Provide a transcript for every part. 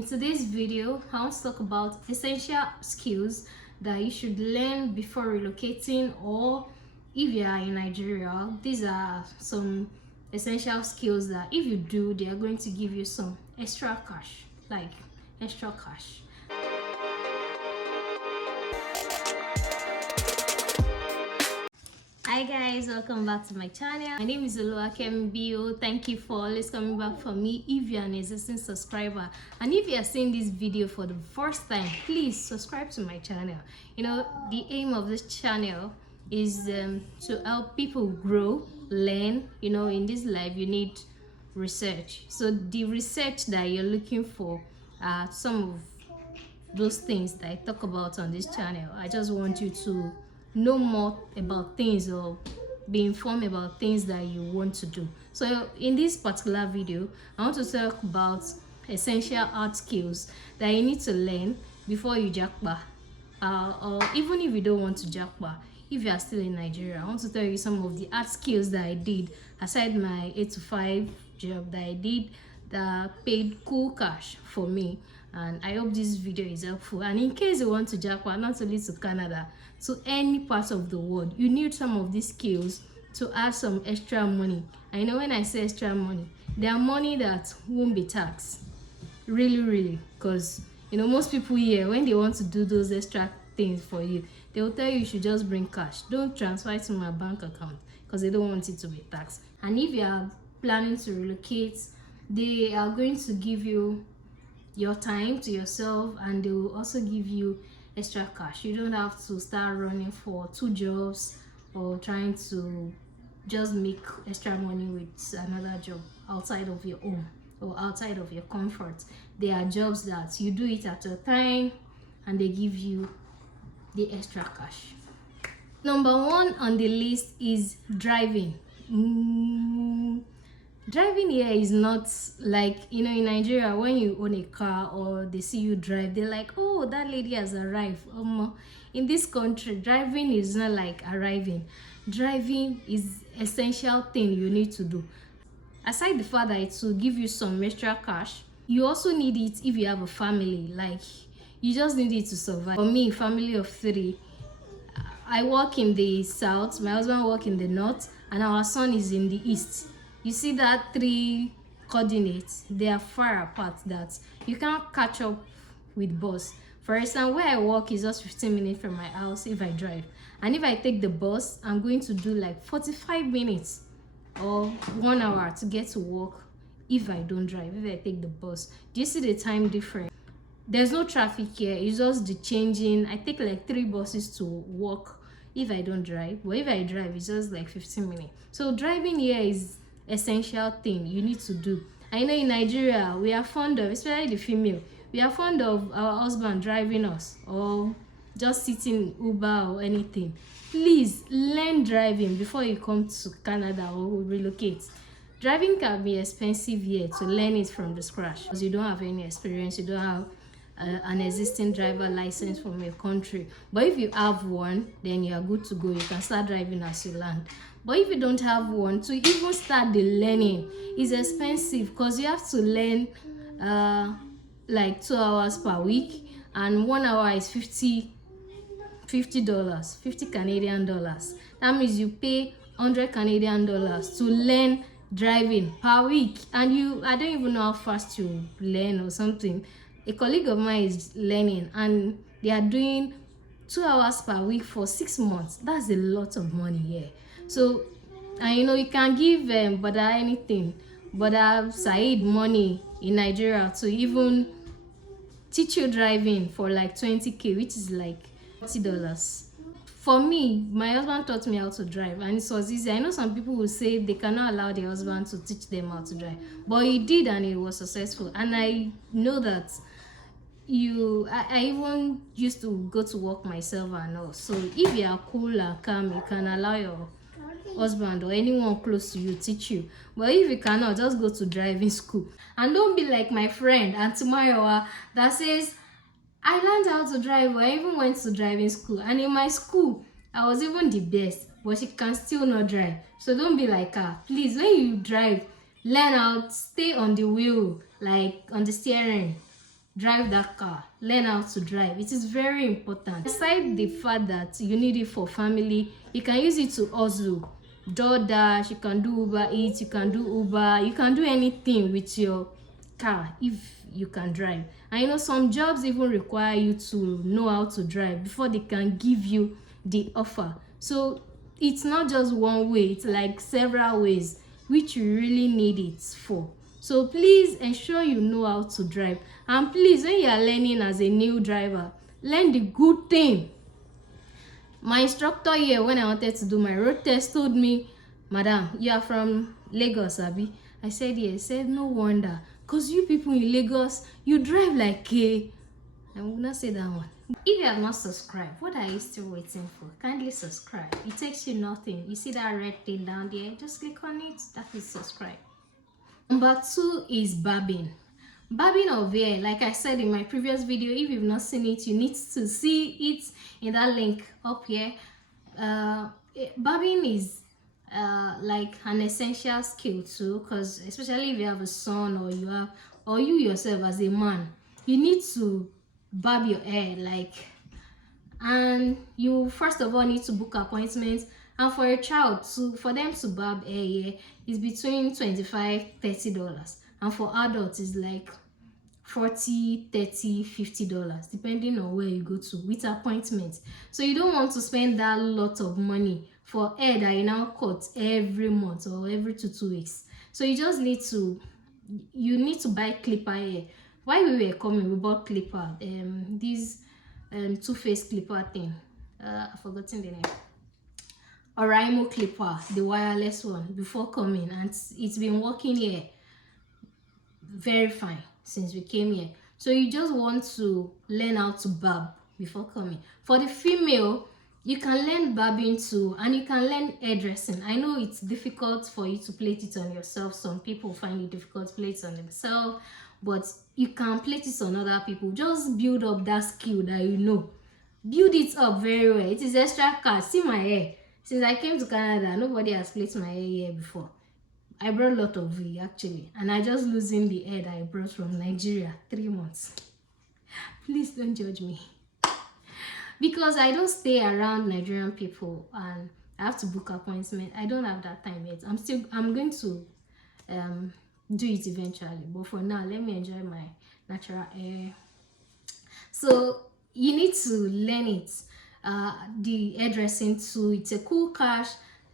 In today's video, I want to talk about essential skills that you should learn before relocating, or if you are in Nigeria. These are some essential skills that if you do, they are going to give you some extra cash, like extra cash. Hi guys, welcome back to my channel. My name is Relocating. Thank you for always coming back for me if you're an existing subscriber, and if you are seeing this video for the first time, please subscribe to my channel. The aim of this channel is to help people grow, learn. In this life you need research, so the research that you're looking for are some of those things that I talk about on this channel. I just want you to know more about things, or be informed about things that you want to do. So in this particular video, I want to talk about essential art skills that you need to learn before you jackpot, or even if you don't want to jackpot. If you are still in Nigeria, I want to tell you some of the art skills that I did aside my 8 to 5 job that I did that paid cool cash for me. And I hope this video is helpful. And in case you want to jackpot, not only to Canada, to any part of the world, you need some of these skills to add some extra money. I know when I say extra money, there are money that won't be taxed, really, because most people here, when they want to do those extra things for you, they will tell you should just bring cash. Don't transfer it to my bank account, because they don't want it to be taxed. And if you are planning to relocate, they are going to give you your time to yourself, and they will also give you extra cash. You don't have to start running for 2 jobs or trying to just make extra money with another job outside of your own or outside of your comfort. There are jobs that you do it at a time and they give you the extra cash. Number 1 on the list is driving. Driving here is not like, in Nigeria, when you own a car or they see you drive, they're like, oh, that lady has arrived. In this country, driving is not like arriving. Driving is essential thing you need to do. Aside the fact that it will give you some extra cash, you also need it if you have a family. Like, you just need it to survive. For me, family of 3, I work in the south, my husband work in the north, and our son is in the east. You see that 3 coordinates, they are far apart that you can't catch up with bus. For instance, where I work is just 15 minutes from my house if I drive, and if I take the bus, I'm going to do like 45 minutes or 1 hour to get to work if I don't drive, if I take the bus. Do you see the time difference? There's no traffic here, it's just the changing. I take like 3 buses to work if I don't drive, but if I drive, it's just like 15 minutes. So driving here is essential thing you need to do. I know in Nigeria we are fond of, especially the female, we are fond of our husband driving us or just sitting Uber or anything. Please learn driving before you come to Canada or relocate. Driving can be expensive here to learn it from the scratch, because you don't have any experience, you don't have an existing driver license from your country. But if you have one, then you are good to go. You can start driving as you land. But if you don't have one, to even start the learning is expensive, because you have to learn like 2 hours per week, and 1 hour is $50 Canadian dollars. That means you pay 100 Canadian dollars to learn driving per week. And I don't even know how fast you learn or something. A colleague of mine is learning, and they are doing 2 hours per week for 6 months. That's a lot of money here. So, and you can give Brother anything, Brother Said money in Nigeria to even teach you driving for like 20k, which is like $40. For me, my husband taught me how to drive, and it was easy. I know some people will say they cannot allow their husband to teach them how to drive, but he did, and it was successful. And I know that I even used to go to work myself and all. So if you are cool and calm, you can allow your husband or anyone close to you teach you. But if you cannot, just go to driving school. And don't be like my friend Auntie Mayowa that says, I learned how to drive, I even went to driving school, and in my school I was even the best, but she can still not drive. So don't be like her. Please, when you drive, learn how to stay on the wheel, like on the steering. drive that car, learn how to drive. It is very important. Aside the fact that you need it for family, you can use it to hustle. DoorDash, you can do Uber Eats, you can do Uber, you can do anything with your car if you can drive. And you know, some jobs even require you to know how to drive before they can give you the offer. So it's not just one way, it's like several ways which you really need it for. So please ensure you know how to drive. And please, when you are learning as a new driver, learn the good thing. My instructor here, when I wanted to do my road test, told me, "Madam, you are from Lagos, abi?" I said yes. He said, "No wonder, because you people in Lagos, you drive like a..." I will not say that one. If you have not subscribed, what are you still waiting for? Kindly subscribe. It takes you nothing. You see that red thing down there? Just click on it. That is subscribe. Number 2 is barbing. Barbing of hair, like I said in my previous video, if you've not seen it, you need to see it in that link up here. Barbing is like an essential skill too, because especially if you have a son, or you yourself as a man, you need to barb your hair, like, and you first of all need to book appointments. And for a child, for them to barb hair is between $25-$30, and for adults is like $40-$50, depending on where you go to with appointments. So you don't want to spend that lot of money for hair that you now cut every month or every 2 weeks. So you just need to buy clipper hair. While we were coming, we bought clipper, this two-face clipper thing. I've forgotten the name. Oraimo clipper, the wireless one, before coming, and it's been working here very fine since we came here. So you just want to learn how to barb before coming. For the female, you can learn barbing too, and you can learn hairdressing. I know it's difficult for you to plait it on yourself. Some people find it difficult to plait it on themselves, but you can plait it on other people. Just build up that skill that you know. Build it up very well. It is extra cash. See my hair. Since I came to Canada, nobody has plaited my hair here before. I brought a lot of it actually, and I just losing the hair that I brought from Nigeria 3 months. Please don't judge me, because I don't stay around Nigerian people and I have to book appointment. I don't have that time yet. I'm going to do it eventually, but for now, let me enjoy my natural hair. So you need to learn it. The hairdressing too, it's a cool cash.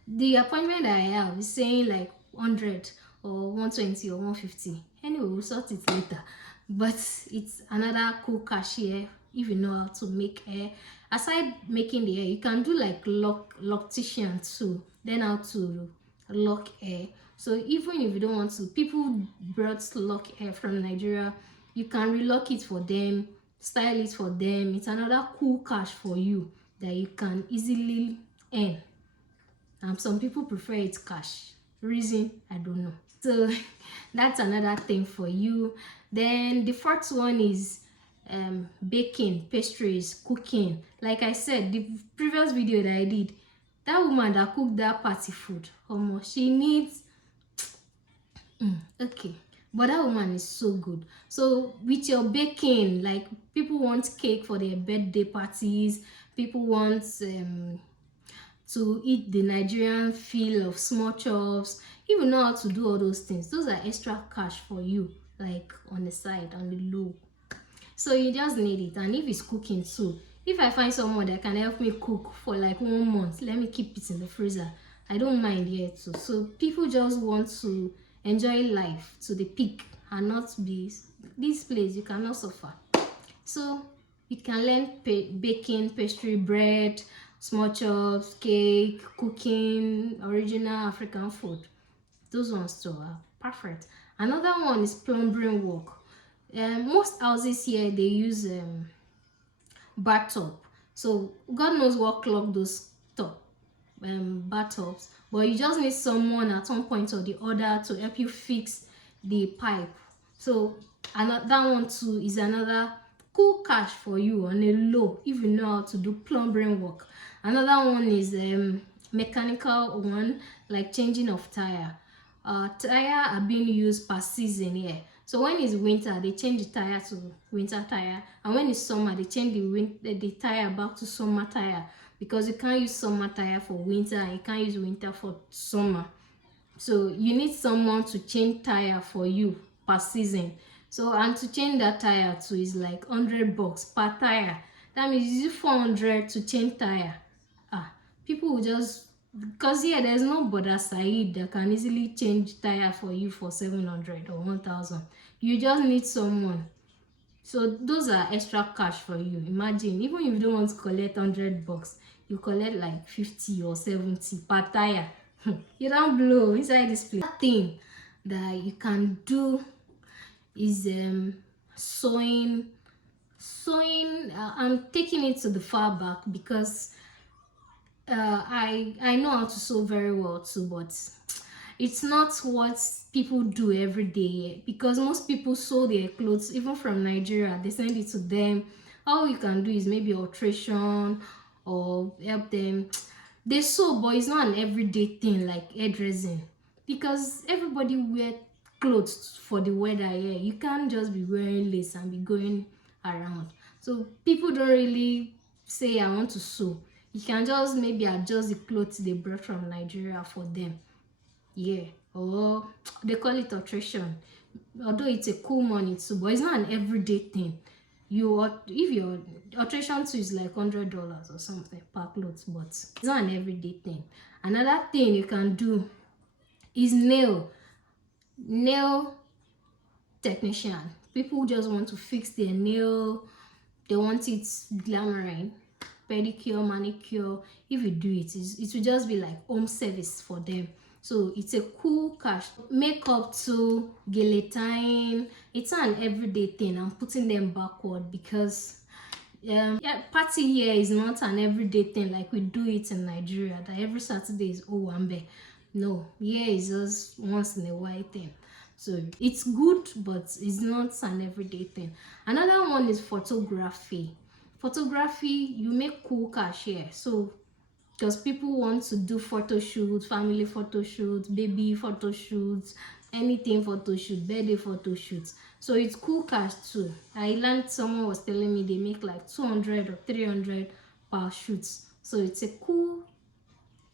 The appointment that I have is saying like 100 or 120 or 150. Anyway, we'll sort it later. But it's another cool cash here if you know how to make hair. Aside making the hair, you can do like loctician too, then how to lock hair. So even if you don't want to, people brought lock hair from Nigeria, you can relock it for them, style it for them. It's another cool cash for you that you can easily earn. Some people prefer it cash. Reason, I don't know. So that's another thing for you. Then the fourth one is baking, pastries, cooking. Like I said, the previous video that I did, that woman that cooked that party food, she needs okay, but that woman is so good. So with your baking, like, people want cake for their birthday parties, people want to eat the Nigerian feel of small chops. If you know how to do all those things, those are extra cash for you, like on the side, on the low. So you just need it. And if it's cooking too, if I find someone that can help me cook for like 1 month, let me keep it in the freezer, I don't mind yet too. So people just want to enjoy life to the peak and not be this place you cannot suffer. So you can learn baking, pastry, bread, small chops, cake, cooking, original African food. Those ones too are perfect. Another one is plumbing work. Most houses here, they use bathtub. So God knows what clogged those bathtubs, but you just need someone at one point or the other to help you fix the pipe. So that one too is another cool cash for you on a low if you know how to do plumbing work. Another one is mechanical one, like changing of tire. Tire are being used per season here. So when it's winter, they change the tire to winter tire, and when it's summer, they change the tire back to summer tire, because you can't use summer tire for winter and you can't use winter for summer. So you need someone to change tire for you per season. So, and to change that tire too is like $100 per tire. That means you use 400 to change tire. People will just, because yeah, there's no Brother Said that can easily change tire for you for 700 or 1000. You just need someone. So those are extra cash for you. Imagine, even if you don't want to collect $100, you collect like 50 or 70 per tire. You don't blow inside this place. That thing that you can do is sewing. I'm taking it to the far back because I know how to sew very well too, but it's not what people do every day, because most people sew their clothes even from Nigeria. They send it to them. All you can do is maybe alteration or help them. They sew, but it's not an everyday thing like hairdressing, because everybody wear clothes for the weather here. You can't just be wearing lace and be going around. So people don't really say I want to sew. You can just maybe adjust the clothes they brought from Nigeria for them. Yeah, or they call it alteration, although it's a cool money too, but it's not an everyday thing. If your alteration too is like $100 or something per clothes, but it's not an everyday thing. Another thing you can do is nail technician. People just want to fix their nail, they want it glamour, pedicure, manicure. If you do it, it will just be like home service for them. So it's a cool cash. Makeup too, guillotine. It's not an everyday thing. I'm putting them backward because yeah, party here is not an everyday thing like we do it in Nigeria, that every Saturday is Owambe. No, here is just once in a while thing. So it's good, but it's not an everyday thing. Another one is photography. Photography, you make cool cash here. So because people want to do photo shoots, family photo shoots, baby photo shoots, anything photo shoot, birthday photo shoots. So it's cool cash too. I learned, someone was telling me they make like 200 or 300 per shoots. So it's a cool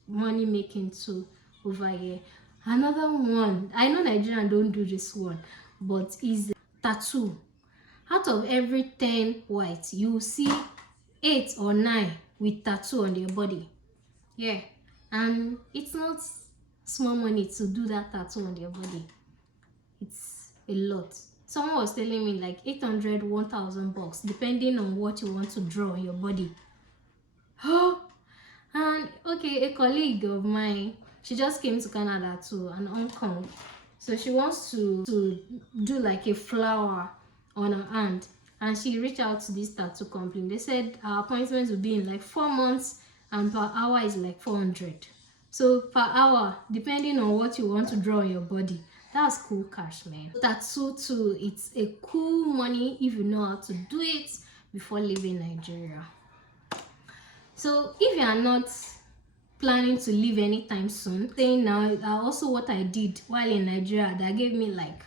money making too over here. Another one, I know Nigerians don't do this one, but is tattoo. Out of every 10 whites, you will see 8 or 9 with tattoo on their body. Yeah, and it's not small money to do that tattoo on their body. It's a lot. Someone was telling me like 800, 1000 bucks, depending on what you want to draw on your body. And okay, a colleague of mine, she just came to Canada to an uncle. So she wants to do like a flower on her hand, and she reached out to this tattoo company. They said our appointments will be in like 4 months, and per hour is like 400. So per hour, depending on what you want to draw on your body. That's cool cash, man. Tattoo too, it's a cool money if you know how to do it before leaving Nigeria. So if you are not planning to leave anytime soon, saying now also what I did while in Nigeria that gave me like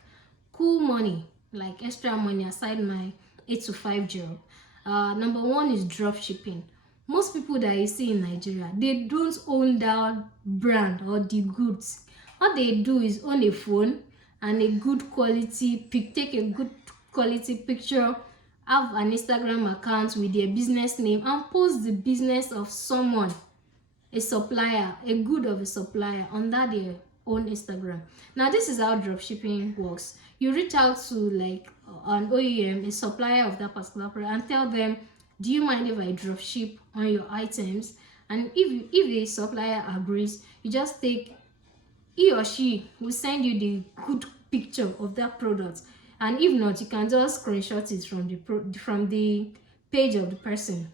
cool money, like extra money aside my 8 to 5 job. Number one is drop shipping. Most people that you see in Nigeria, they don't own that brand or the goods. What they do is own a phone and a good quality take a good quality picture, have an Instagram account with their business name, and post the business of someone, a supplier, a good of a supplier on that their own Instagram. Now this is how dropshipping works. You reach out to like an OEM, a supplier of that particular product, and tell them, do you mind if I drop ship on your items? And if the supplier agrees, you just take, he or she will send you the good picture of that product, and if not, you can just screenshot it from the page of the person,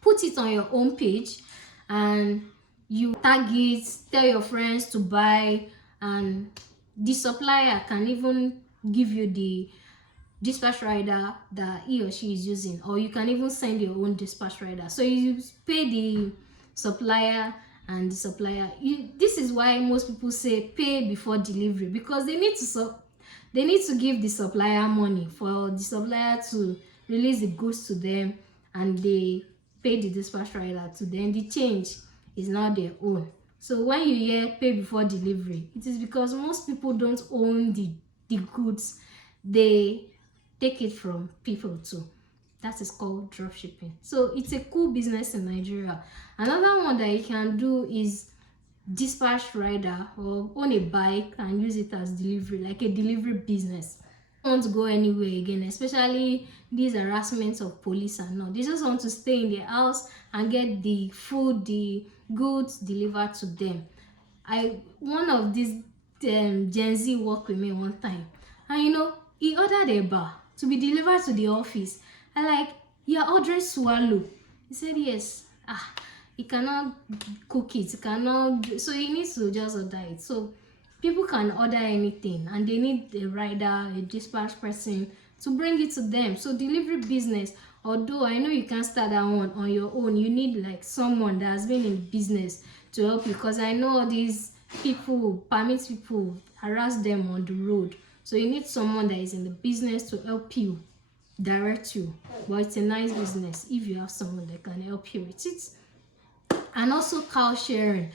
put it on your own page, and you tag it, tell your friends to buy, and the supplier can even give you the dispatch rider that he or she is using, or you can even send your own dispatch rider. So you pay the supplier, and the supplier, this is why most people say pay before delivery, because they need to They need to give the supplier money for the supplier to release the goods to them, and they pay the dispatch rider to them. The change is not their own. So when you hear pay before delivery, it is because most people don't own the goods. They take it from people too. That is called drop shipping. So it's a cool business in Nigeria. Another one that you can do is dispatch rider, or own a bike and use it as delivery, like a delivery business. Want to go anywhere again, especially these harassments of police and all. They just want to stay in their house and get the food, the goods delivered to them. One of these Gen Z worked with me one time, and he ordered a bar to be delivered to the office. I like, you're ordering swallow. He said yes. He cannot cook it, he cannot, so he needs to just order it. So people can order anything, and they need a rider, a dispatch person to bring it to them. So delivery business, although I know you can start that one on your own, you need like someone that has been in business to help you, because I know all these people permit people, harass them on the road. So you need someone that is in the business to help you, direct you. But it's a nice business if you have someone that can help you with it. And also cow sharing.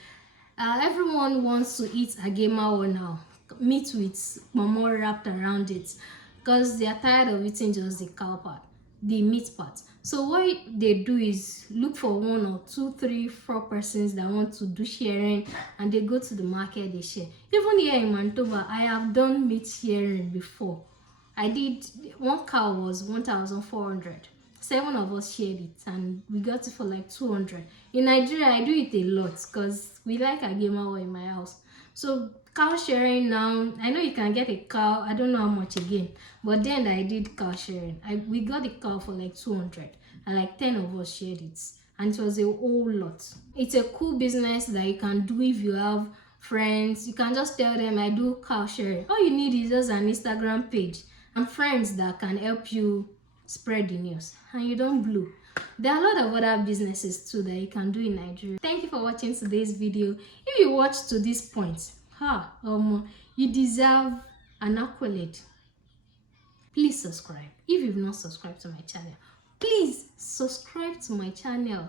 Everyone wants to eat agemawo now, meat with momo wrapped around it, because they are tired of eating just the cow part, the meat part. So what they do is look for 1 or 2, 3, 4 persons that want to do sharing, and they go to the market, they share. Even here in Manitoba, I have done meat sharing before. I did, one cow was 1,400. 7 of us shared it, and we got it for like 200. In Nigeria, I do it a lot because we like agemawo in my house. So cow sharing now, I know you can get a cow, I don't know how much again, but then I did cow sharing. We got the cow for like 200, and like 10 of us shared it, and it was a whole lot. It's a cool business that you can do if you have friends. You can just tell them, I do cow sharing. All you need is just an Instagram page and friends that can help you spread the news, and you don't blow. There are a lot of other businesses too that you can do in Nigeria. Thank you for watching today's video. If you watched to this point, you deserve an accolade. Please subscribe. If you've not subscribed to my channel, please subscribe to my channel.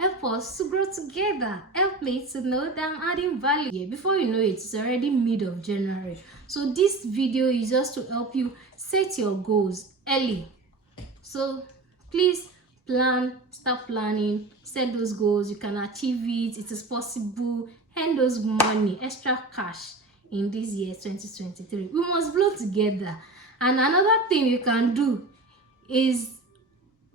Help us to grow together. Help me to know that I'm adding value. Yeah, before you know it, it's already mid of January. So this video is just to help you set your goals early. So please start planning, set those goals. You can achieve it. It is possible. Earn those money, extra cash in this year 2023. We must blow together. And another thing you can do is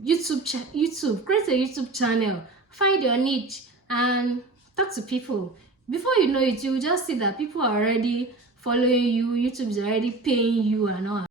YouTube. Create a YouTube channel, find your niche, and talk to people. Before you know it, you will just see that people are already following you, YouTube is already paying you and all.